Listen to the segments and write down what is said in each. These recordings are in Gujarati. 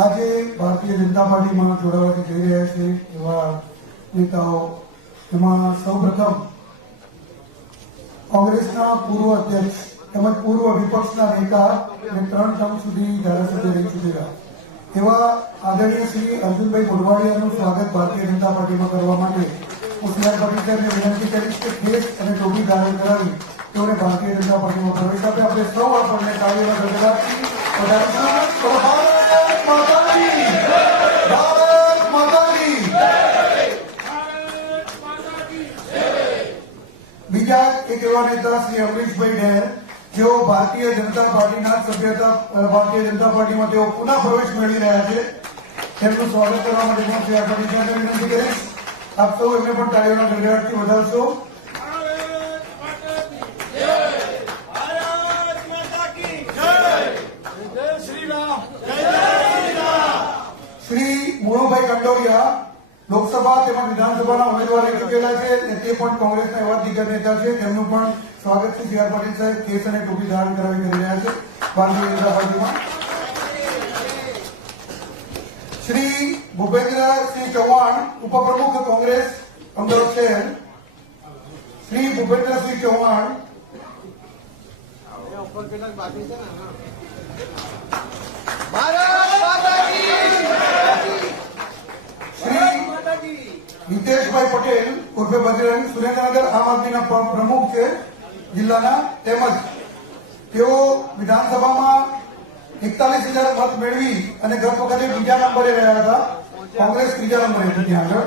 આજે ભારતીય જનતા પાર્ટીમાં જોડાવા જઈ રહ્યા છે એવા નેતાઓ, એમાં સૌપ્રથમ કોંગ્રેસના પૂર્વ અધ્યક્ષ તેમજ પૂર્વ વિપક્ષના નેતા અને 3 ટર્મ સુધી ધારાસભ્ય રહી ચૂકેલા એવા આદરણીય શ્રી અર્જુનભાઈ મોઢવાડિયાનું સ્વાગત ભારતીય જનતા પાર્ટીમાં કરવા માટે હું સી આર પાટીલ સાહેબને વિનંતી કરીશ કે ખેસ અને ટોપી ધારણ કરાવી તેઓને ભારતીય જનતા પાર્ટીમાં પ્રવેશ આપે. આપણે સૌ આપણને તાળીઓના ગડગડાટથી વધારીશું. બીજા એક એવા નેતા શ્રી અમરીશભાઈ ઢેર, જેઓ ભારતીય જનતા પાર્ટીના ભારતીય જનતા પાર્ટીમાં તેઓ પુનઃ પ્રવેશ મેળવી રહ્યા છે. તેમનું સ્વાગત કરવા માટે હું શ્રી આર પાટીલ સાહેબને વિનંતી કરીશ. આપ સૌ એમને પણ તાળીઓના ગડગડાટથી વધારશો. શ્રી મુળુભાઈ કંડોરિયા લોકસભા તેમજ વિધાનસભાના ઉમેદવાર રહી ચૂકેલા છે અને તે પણ કોંગ્રેસના એવા દિગ્ગજ નેતા છે. તેમનું પણ સ્વાગત શ્રી સી આર પાટીલ સાહેબ કેસ અને ટોપી ધારણ કરાવી કરી રહ્યા છે ભારતીય જનતા પાર્ટીમાં. શ્રી ભૂપેન્દ્રસિંહ ચૌહાણ, ઉપપ્રમુખ કોંગ્રેસ અમદાવાદ શહેર. શ્રી ભૂપેન્દ્રસિંહ ચૌહાણ હિતેશભાઈ પટેલ ઉર્ફે બજરંગ, સુરેન્દ્રનગર આમ આદમીના પ્રમુખ છે જિલ્લાના, તેમજ તેઓ વિધાનસભામાં 41,000 મત મેળવી અને ગત વખતે બીજા નંબરે રહ્યા હતા. કોંગ્રેસ ત્રીજા નંબરે હતી ત્યાં આગળ.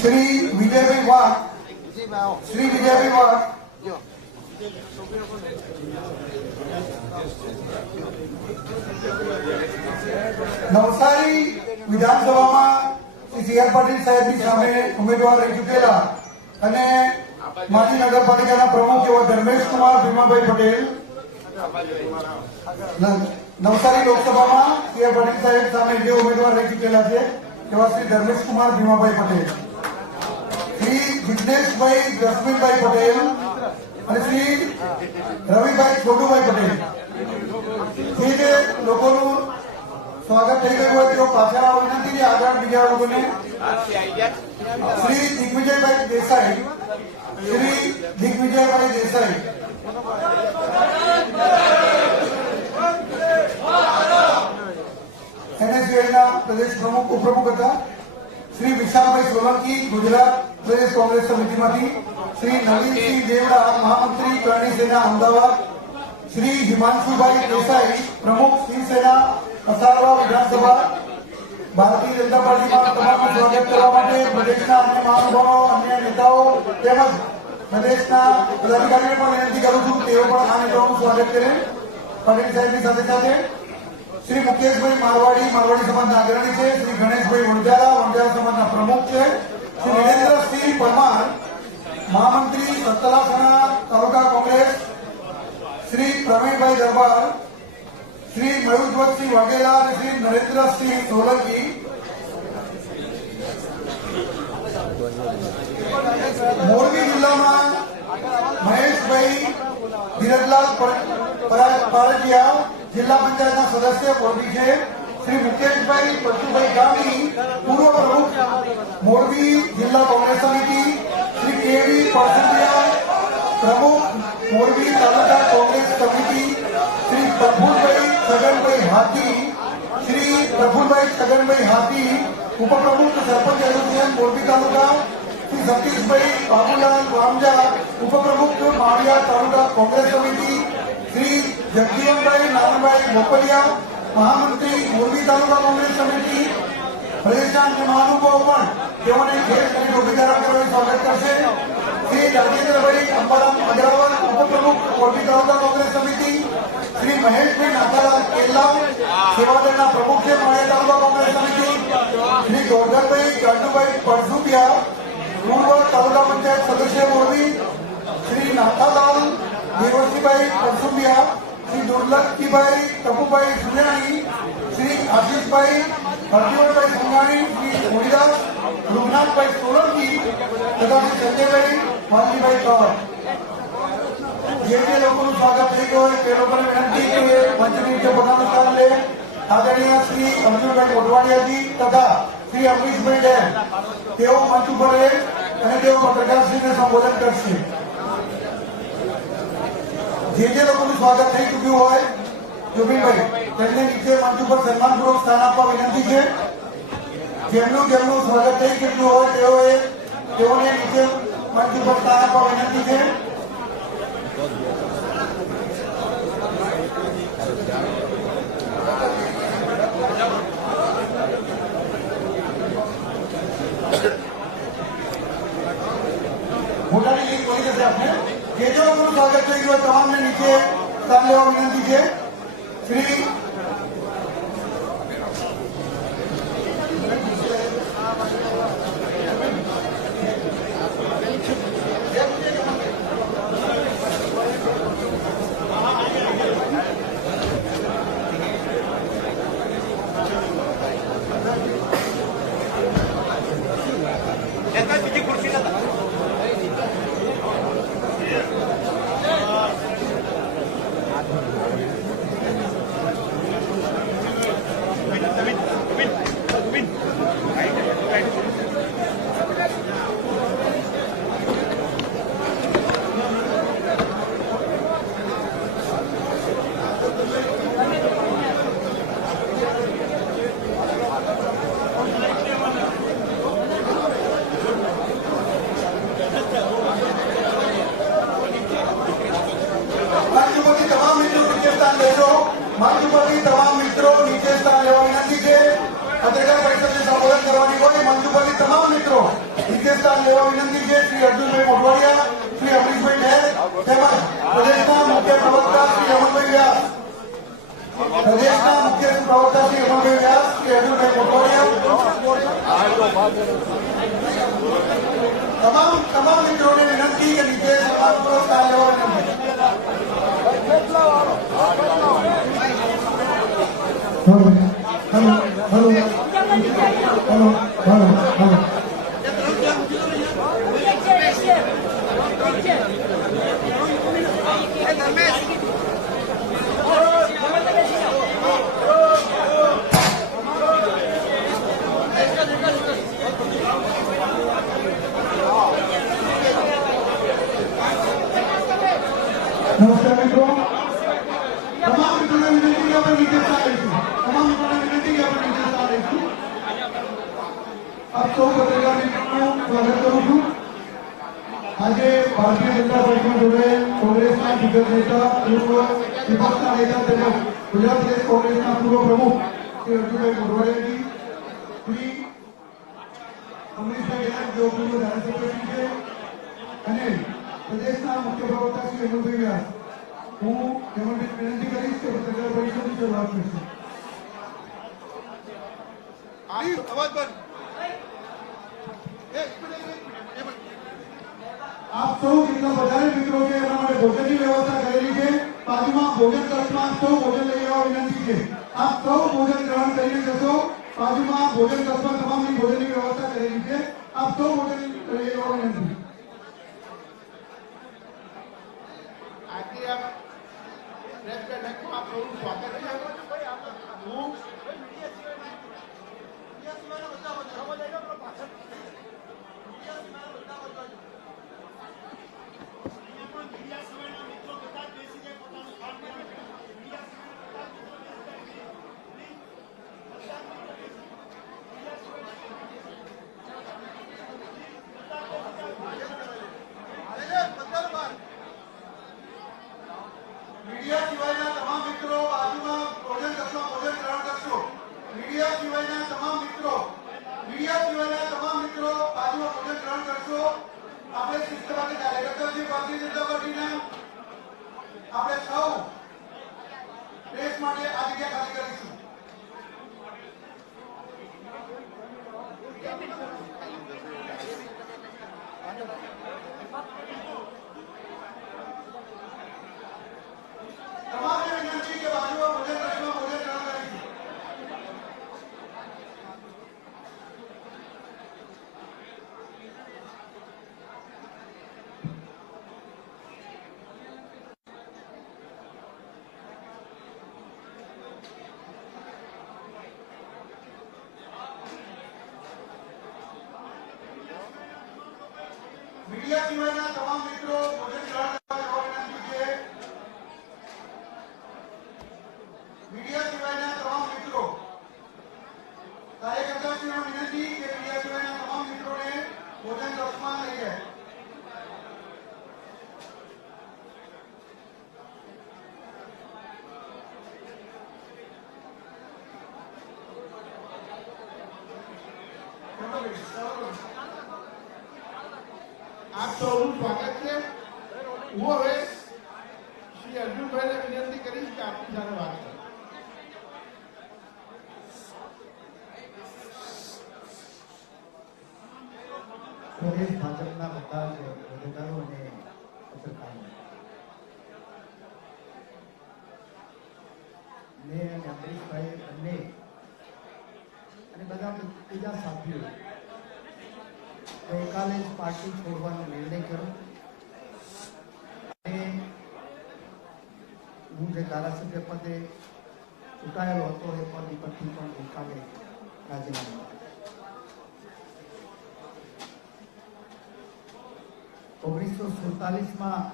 શ્રી વિજયભાઈ વાઘ, નવસારી વિધાનસભામાં શ્રી સી આર પાટીલ સાહેબની સામે ઉમેદવાર રહી ચૂકેલા અને માજી નગરપાલિકાના પ્રમુખ એવા ધર્મેશકુમાર ભીમાભાઈ પટેલ. નવસારી લોકસભામાં સી આર પાટીલ સાહેબ સામે જે ઉમેદવાર રહી ચૂકેલા છે એવા શ્રી ધર્મેશકુમાર ભીમાભાઈ પટેલ, શ્રી જિગ્નેશભાઈ જસમીનભાઈ પટેલ અને શ્રી રવિભાઈ છોટુભાઈ પટેલ. જે લોકોનું સ્વાગત થઈ ગયું હોય તેઓ પાછળ આવવા વિનંતી છે. આગળ બીજા લોકોને શ્રી દિગ્વિજયભાઈ દેસાઈ, એનએસયુઆઈના પ્રદેશ પ્રમુખ ઉપપ્રમુખ હતા. શ્રી વિશાલભાઈ સોલંકી, ગુજરાત પ્રદેશ કોંગ્રેસ સમિતિમાંથી. શ્રી નવીનસિંહ દેવડા, મહામંત્રી કરણી સેના અમદાવાદ. શ્રી હિમાંશુભાઈ દેસાઈ, પ્રમુખ શિવસેના અસારવા વિધાનસભા. ભારતીય જનતા પાર્ટીમાં તમામનું સ્વાગત કરવા માટે પ્રદેશના અન્ય મહાનુભાવો, અન્ય નેતાઓ તેમજ પ્રદેશના પદાધિકારીઓને પણ વિનંતી કરું છું તેઓ પણ આ નેતાઓનું સ્વાગત કરે. પાટીલ સાહેબની સાથે સાથે શ્રી મુકેશભાઈ મારવાડી સમાજના અગ્રણી છે. શ્રી ગણેશભાઈ વણજારા સમાજના પ્રમુખ છે. શ્રી વિરેન્દ્રસિંહ પરમાર, મહામંત્રી સત્તલાસણા તાલુકા કોંગ્રેસ. શ્રી પ્રવીણભાઈ દરબાર, શ્રી મયુરધ્વજસિંહ વાઘેલા અને શ્રી નરેન્દ્રસિંહ સોલંકી. મોરબી જિલ્લામાં મહેશભાઈ ધીરજલાલ પારજીયા, જિલ્લા પંચાયતના સદસ્ય મોરબી છે. શ્રી મુકેશભાઈ પશુભાઈ ગામી, પૂર્વ પ્રમુખ મોરબી જિલ્લા કોંગ્રેસ સમિતિ. શ્રી કેવી પરસુડિયા, પ્રમુખ મોરબી તાલુકા કોંગ્રેસ સમિતિ. શ્રી પ્રફુલભાઈ છગનભાઈ હાથી, ઉપપ્રમુખ સરપંચ એસોસિએશન મોરબી તાલુકા. શ્રી સતીશભાઈ બાબુલાલ વામજા, ઉપપ્રમુખ માળિયા તાલુકા કોંગ્રેસ સમિતિ. શ્રી જગજીવનભાઈ નાનભાઈ મોકલિયા, મહામંત્રી મોરબી તાલુકા કોંગ્રેસ સમિતિ. પ્રદેશના મહાનુભાવો પણ તેઓને ખેસ અને ટોપી ધારણ કરવાનું સ્વાગત કરશે. શ્રી રાજેન્દ્રભાઈ અંબારામ અગ્રવાલ, ઉપપ્રમુખ મોરબી તાલુકા કોંગ્રેસ સમિતિ. શ્રી મહેશભાઈ નાથાલાલ કેલ્લા, સેવાદળના પ્રમુખ છે માળિયા તાલુકા કોંગ્રેસ સમિતિ. શ્રી ગોરધનભાઈ ગાંડુભાઈ પરસુપિયા, પૂર્વ તાલુકા પંચાયત સદસ્ય મોરબી. શ્રી નાથાલાલ દેવસિંહભાઈ પરસુપિયા, શ્રી દુર્લભજીભાઈ ટપુભાઈ સુરેણી, શ્રી આશીષભાઈ હરજીવનભાઈ સંઘાણી, શ્રી મોરીદાસ રૂગનાથભાઈ સોલંકી તથા શ્રી સંજયભાઈ વાલજીભાઈ કવર. જે લોકોનું સ્વાગત થઈ ગયું હોય તે લોકોને વિનંતી કે મંચની નીચે પોતાનું સ્થાન લે. આદરણીય શ્રી અર્જુનભાઈ મોઢવાડિયાજી તથા શ્રી અમરીશભાઈ ડેર તેઓ મંચ ઉપર રહે અને તેઓ પત્રકારશ્રીને સંબોધન કરશે. જે લોકોનું સ્વાગત થઈ ચૂક્યું હોય જોબીનભાઈ તેમને નીચે મંચ ઉપર સન્માનપૂર્વક સ્થાન આપવા વિનંતી છે. જેમનું સ્વાગત થઈ ચૂક્યું હોય તેઓને નીચે મંચ ઉપર સ્થાન આપવા વિનંતી છે. મોટાની લીક બોલી જશે આપને. જે લોકોનું સ્વાગત થઈ ગયું તમામને નીચે સ્થાન લેવા વિનંતી છે. શ્રી તમામ મિત્રો નીચે સ્થાન લેવા વિનંતી છે. પત્રકાર પરિષદને સંબોધન કરવાની હોય મંચ ઉપરની તમામ મિત્રો નીચે સ્થાન લેવા વિનંતી છે. શ્રી અર્જુનભાઈ મોઢવાડિયા, શ્રી અમરીશભાઈ ડેર તેમજ પ્રદેશના મુખ્ય પ્રવક્તા શ્રી અમનભાઈ વ્યાસ, પ્રદેશના મુખ્ય પ્રવક્તા શ્રી અમનભાઈ વ્યાસ, શ્રી અર્જુનભાઈ મોઢવાડિયા તમામ મિત્રોને વિનંતી કે નીચે સન્માનપૂર્વક સ્થાન લેવા વિનંતી. નમસ્કાર મિત્રો, તમામ મિત્રોને વિનંતી કે આપણે નીચે સ્થાન લઈશું. આપ સૌ પત્રકાર મિત્રોનું સ્વાગત કરું છું. આજે ભારતીય જનતા પાર્ટી જોડે કોંગ્રેસના દિગ્ગજ નેતા, પૂર્વ વિપક્ષના નેતા તેમજ ગુજરાત પ્રદેશ કોંગ્રેસના પૂર્વ પ્રમુખ શ્રી અર્જુનભાઈ મોઢવાડિયાજી, શ્રી અમરીશભાઈ ડેર જેઓ પૂર્વ ધારાસભ્યશ્રી છે અને પ્રદેશના મુખ્ય પ્રવક્તા શ્રી અમનભાઈ વ્યાસ, હું તેમને વિનંતી કરીશ કે પત્રકાર પરિષદની શરૂઆત કરશે. આપ સૌ જેટલા વધારે મિત્રો છે એના માટે ભોજનની વ્યવસ્થા કરેલી છે. બાજુમાં ભોજન કક્ષમાં આપ સૌ ભોજન લઈ આવવા વિનંતી છે. આપ સૌ ભોજન ગ્રહણ કરીને જશો. બાજુમાં ભોજન કક્ષમાં તમામની ભોજનની વ્યવસ્થા કરેલી છે. આપ સૌ ભોજન લઈ આવવા વિનંતી. આજે આપ પ્રેસ બેઠકમાં આપ સૌનું સ્વાગત છે. હું મીડિયા સિવાયના તમામ મિત્રો બાજુમાં સૌનું સ્વાગત છે. હું હવે શ્રી અર્જુનભાઈને વિનંતી કરીશ કે આપની સાથે વાત કરે. પ્રદેશ ભાજપના બધા જ હોદ્દેદારો અને પત્રકારો, મેં અને અમરીશભાઈ બંને અને બધા બીજા સાથીઓ ગઈકાલે જ પાર્ટી છોડવાનો નિર્ણય કર્યો અને હું જે ધારાસભ્ય પદે ચૂંટાયેલો હતો એ પદ ઉપરથી પણ ગઈકાલે રાજીનામું આપ્યું. 1947માં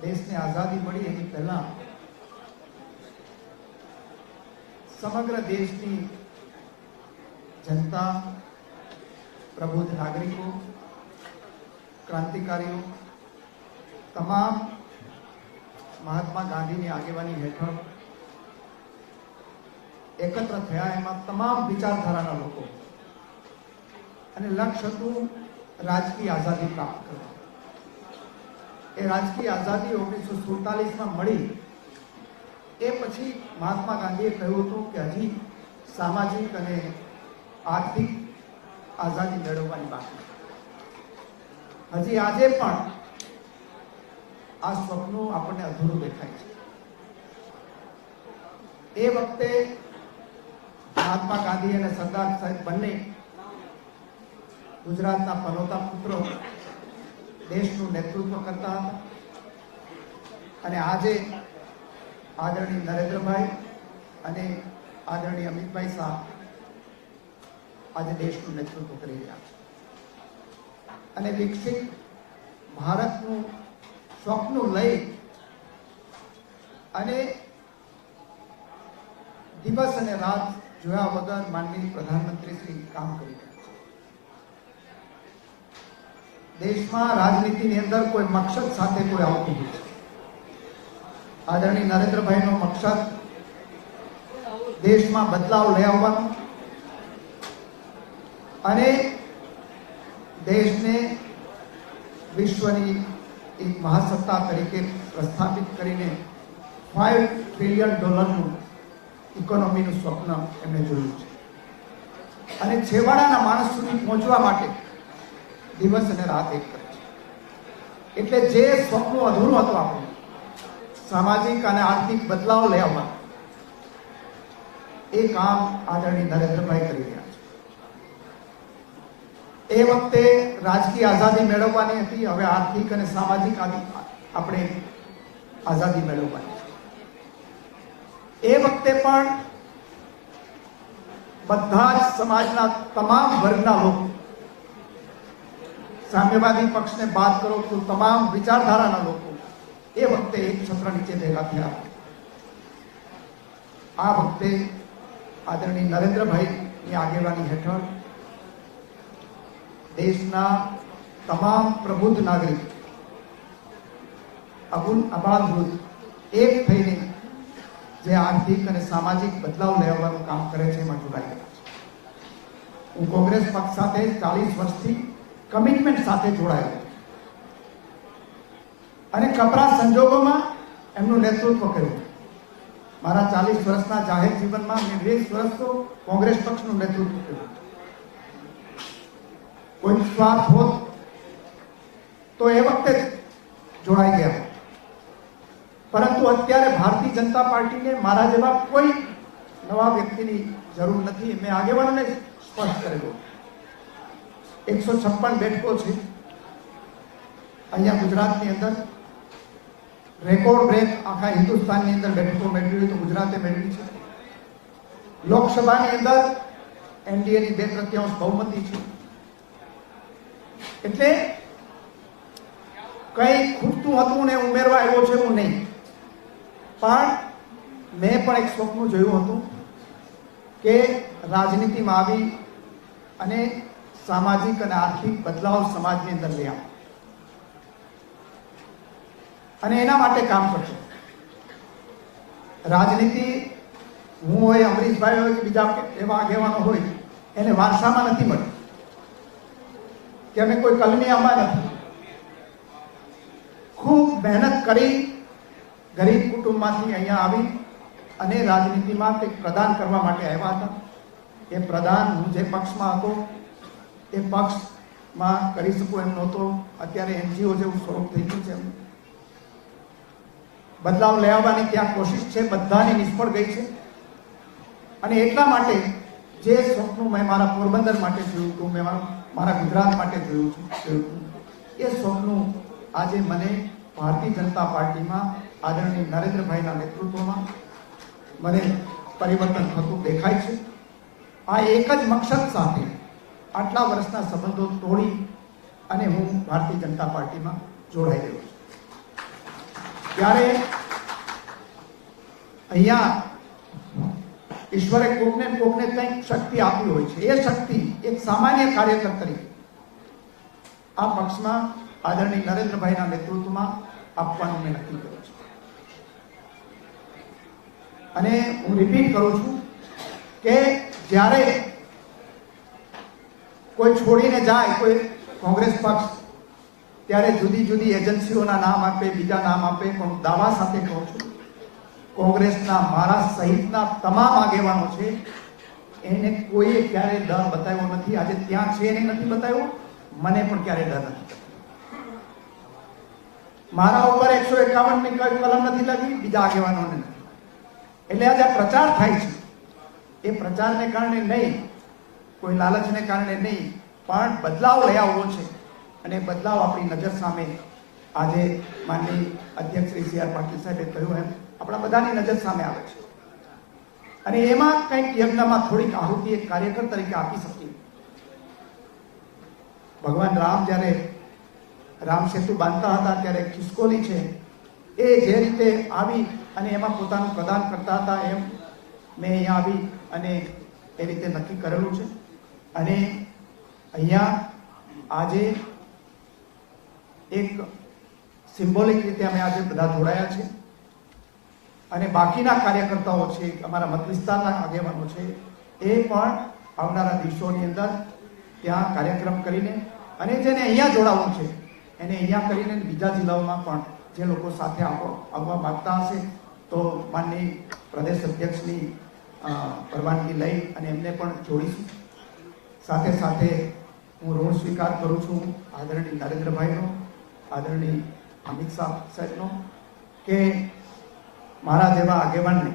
દેશને આઝાદી મળી એની પહેલા સમગ્ર દેશની જનતા, પ્રબુદ્ધ નાગરિકો, ક્રાંતિકારીઓ તમામ મહાત્મા ગાંધીની આગેવાની હેઠળ એકત્ર થયા. એમાં તમામ વિચારધારાના લોકો અને લક્ષ્ય હતું રાજકીય આઝાદી પ્રાપ્ત કરવા. એ રાજકીય આઝાદી 1947માં મળી એ પછી મહાત્મા ગાંધીએ કહ્યું હતું કે હજી સામાજિક અને આર્થિક આઝાદી મેળવવાની બાકી. હજી આજે પણ આ સ્વપ્ન આપણને અધૂરું દેખાય છે. એ વખતે મહાત્મા ગાંધી અને સરદાર સાહેબ બંને ગુજરાતના પનોતા પુત્રો દેશનું નેતૃત્વ કરતા હતા અને આજે આદરણીય નરેન્દ્રભાઈ અને આદરણીય અમિતભાઈ શાહ આજે દેશનું નેતૃત્વ કરી રહ્યા છે અને વિકસિત ભારતનું સ્વપ્ન લઈ અને દિવસ અને રાત જોયા વગર માનનીય પ્રધાનમંત્રી શ્રી કામ કરી રહ્યા છે. દેશમાં રાજનીતિની અંદર કોઈ મકસદ સાથે કોઈ આવતું નથી. આદરણીય નરેન્દ્રભાઈનો મકસદ દેશમાં બદલાવ લઈ આવવાનો અને દેશને વિશ્વની એક મહાસત્તા તરીકે પ્રસ્થાપિત કરીને $5 ટ્રિલિયન ઇકોનોમીનું સ્વપ્ન એમણે જોયું છે અને છેવાડાના માણસ સુધી પહોંચવા માટે દિવસ અને રાત એક કરે છે. એટલે જે સ્વપ્ન અધૂરું હતું આપણું સામાજિક અને આર્થિક બદલાવ લઈ આવવા, એ કામ આદરણીય નરેન્દ્રભાઈ કરી રહ્યા છે. એ વખતે રાજકીય આઝાદી મેળવવાની હતી, હવે આર્થિક અને સામાજિક આપણે આઝાદી મેળવવાની છે. એ વખતે પણ બધા જ સમાજના તમામ વર્ગના લોકો, સામ્યવાદી પક્ષને બાદ કરો તો તમામ વિચારધારાના લોકો એ વખતે એક છત્ર નીચે ભેગા થયા. આ વખતે આદરણીય નરેન્દ્રભાઈની આગેવાની હેઠળ દેશના તમામ પ્રબુદ્ધ નાગરિક અબાલવૃદ્ધ એક થઈને જે આર્થિક અને સામાજિક બદલાવ લેવાનું કામ કરે છે એમાં જોડાઈ ગયા છે. હું કોંગ્રેસ પક્ષ સાથે 40 વર્ષથી કમિટમેન્ટ સાથે જોડાયેલો અને કપરા સંજોગોમાં એમનું નેતૃત્વ કર્યું. મારા 40 વર્ષના જાહેર જીવનમાં મેં 20 વર્ષ તો કોંગ્રેસ પક્ષનું નેતૃત્વ કર્યું. કોઈ સ્વાર્થ હોત તો એ વખતે જોડાઈ ગયા, પરંતુ અત્યારે ભારતીય જનતા પાર્ટીને મારા જેવા કોઈ નવા વ્યક્તિની જરૂર નથી. મેં આગેવાનોને સ્પષ્ટ કરેલું. 156 બેઠકો છે અહીંયા ગુજરાતની અંદર. રેકોર્ડ બ્રેક આખા હિન્દુસ્તાનની અંદર બેઠકો મેળવી હોય તો ગુજરાતે મેળવી છે. લોકસભાની અંદર એનડીએની 2/3 બહુમતી છે. એટલે કઈ ખૂટતું હતું ને ઉમેરવા આવ્યો છે હું નહીં, પણ મેં પણ એક સ્વપ્ન જોયું હતું કે રાજનીતિમાં આવી અને સામાજિક અને આર્થિક બદલાવ સમાજની અંદર લઈ આવે અને એના માટે કામ કરશો. રાજનીતિ હું હોય, અમરીશભાઈ હોય કે બીજા એવા આગેવાનો હોય, એને વારસામાં નથી મળી કે અમે કોઈ કલમી આમાં નથી. ખૂબ મહેનત કરી ગરીબ કુટુંબમાંથી અહીંયા આવી અને રાજનીતિમાં કંઈક પ્રદાન કરવા માટે આવ્યા હતા. એ પ્રદાન હું જે પક્ષમાં હતો એ પક્ષમાં કરી શકું એમ નહોતો. અત્યારે NGO જેવું સ્વરૂપ થઈ ગયું છે. બદલાવ લઈ આવવાની ત્યાં કોશિશ છે, બધાની નિષ્ફળ ગઈ છે. અને એટલા માટે જે સ્વપ્ન મેં મારા પોરબંદર માટે જોયું હતું, મેં મારા ગુજરાત માટે જોયું હતું, એ સ્વપ્ન આજે મને ભારતીય જનતા પાર્ટીમાં આદરણીય નરેન્દ્રભાઈના નેતૃત્વમાં મને પરિવર્તન થતું દેખાય છે. આ એક જ મકસદ સાથે આટલા વર્ષના સંબંધો તોડી અને હું ભારતીય જનતા પાર્ટીમાં જોડાઈ રહ્યો છું. ત્યારે અહીંયા ઈશ્વરે કોકને કંઈક શક્તિ આપી હોય છે. એ શક્તિ એક સામાન્ય કાર્યકર તરીકે આ પક્ષમાં આદરણીય નરેન્દ્રભાઈના નેતૃત્વમાં આપવાનું મેં નક્કી કર્યું છે. અને હું રિપીટ કરું છું કે જ્યારે કોઈ છોડીને જાય કોઈ કોંગ્રેસ પક્ષ, ત્યારે જુદી જુદી એજન્સીઓના નામ આપે, બીજા નામ આપે, પણ દાવા સાથે કહું છું કોંગ્રેસના મારા સહિતના તમામ આગેવાનો છે એને કોઈએ ક્યારેય ડર બતાવ્યો નથી. આજે ત્યાં છે એને નથી બતાવ્યો, મને પણ ક્યારેય ડર નથી. મારા ઉપર 151 ની કલમ નથી લાગી, બીજા આગેવાનોને નથી. એટલે આજે આ પ્રચાર થાય છે એ પ્રચારને કારણે નહીં, કોઈ લાલચને કારણે નહીં, પણ બદલાવ લઈ આવવો છે. અને બદલાવ આપણી નજર સામે આજે માનનીય અધ્યક્ષ શ્રી CR પાટીલ સાહેબે કહ્યું એમ આપણા બધાની નજર સામે આવે છે. અને એમાં કંઈક યજ્ઞમાં થોડીક આહુતિ એક કાર્યકર તરીકે આપી શકીએ. ભગવાન રામ જ્યારે રામ સેતુ બાંધતા હતા ત્યારે ખિસકોલી છે એ જે રીતે આવી અને એમાં પોતાનું પ્રદાન કરતા હતા એમ મેં અહીંયા આવી અને એ રીતે નક્કી કરેલું છે. અને અહીંયા આજે એક સિમ્બોલિક રીતે અમે આજે બધા જોડાયા છે. અને બાકીના કાર્યકર્તાઓ છે, અમારા મત વિસ્તારના આગેવાનો છે, એ પણ આવનારા દિવસોની અંદર ત્યાં કાર્યક્રમ કરીને અને જેને અહીંયા જોડાવવું છે એને અહીંયા કરીને બીજા જિલ્લાઓમાં પણ જે લોકો સાથે આવવા માંગતા હશે તો માનનીય પ્રદેશ અધ્યક્ષની પરવાનગી લઈ અને એમને પણ જોડીશું. સાથે સાથે હું ઋણ સ્વીકાર કરું છું આદરણીય નરેન્દ્રભાઈનો, આદરણીય અમિત શાહ સાહેબનો, કે મારા જેવા આગેવાનને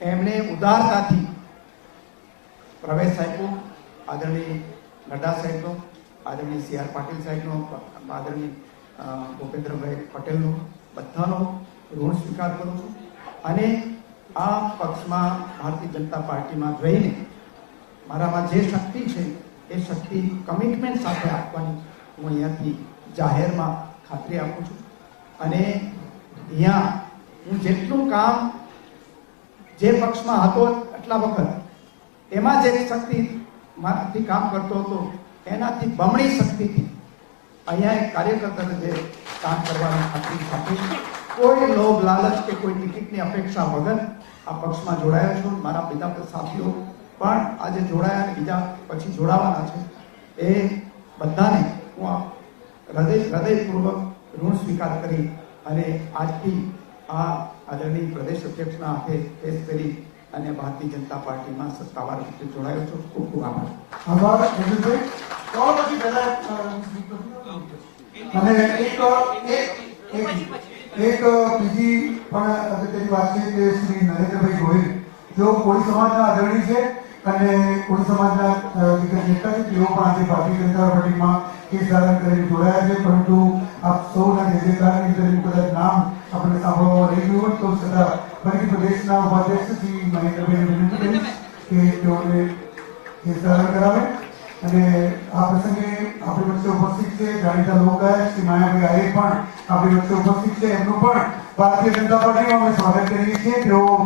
એમણે ઉદારતાથી પ્રવેશ આપ્યો. આદરણીય નડ્ડા સાહેબનો, આદરણીય CR પાટીલ સાહેબનો, આદરણીય ભૂપેન્દ્રભાઈ પટેલનો, બધાનો ઋણ સ્વીકાર કરું છું. અને આ પક્ષમાં ભારતીય જનતા પાર્ટીમાં રહીને મારામાં જે શક્તિ છે એ શક્તિ કમિટમેન્ટ સાથે આપવાની હું અહીંયાથી જાહેરમાં ખાતરી આપું છું. અને અહીંયા હું જેટલું કામ જે પક્ષમાં હતો એટલા વખત એમાં જે શક્તિ મારાથી કામ કરતો હતો એનાથી બમણી શક્તિથી અહીંયા એક કાર્યકર તરીકે કામ કરવાની ખાતરી સાથે કોઈ લોભ લાલચ કે કોઈ ટિકિટની અપેક્ષા વગર આ પક્ષમાં જોડાયા છું. મારા બીજા સાથીઓ પણ આજે જોડાયા અને બીજા પછી જોડાવાના છે. એ બધાને હું હૃદયપૂર્વક ઋણ સ્વીકાર કરી અને આજથી આ આદરણીય પ્રદેશ અધ્યક્ષના હાથે ટેસ્ટ કરી અને ભારતીય જનતા પાર્ટીમાં સત્તાવાર રીતે જોડાયો છું. ખૂબ ખૂબ આભાર. આભાર જગદીશભાઈ. તો પછી પહેલા અને એક બીજી પણ અગત્યની વાત છે કે શ્રી નરેન્દ્રભાઈ ગોહિલ જેઓ કોળી સમાજના આદરણી છે અને કોળી સમાજના નેતા છે. તેઓ પણ આજે ભારતીય જનતા પાર્ટીમાં કેસ ધારણ કરીને જોડાયા છે. પરંતુ આપ સૌના જે કારણની અંદર કદાચ નામ આપણને સાંભળવા રહી ગયું હોય તો છતાં ફરીથી પ્રદેશના ઉપાધ્યક્ષ શ્રી મહેન્દ્રભાઈને વિનંતી કરીશ કે તેઓને કેસ ધારણ કરાવે. અને આ પ્રસંગે આપણી વચ્ચે ઉપસ્થિત છે જાણીતા લોકગાયક શ્રી માયાભાઈ આહિર પણ આપણી વચ્ચે ઉપસ્થિત છે. એમનું પણ ભારતીય જનતા પાર્ટીમાં અમે સ્વાગત કરીએ છીએ. તેઓ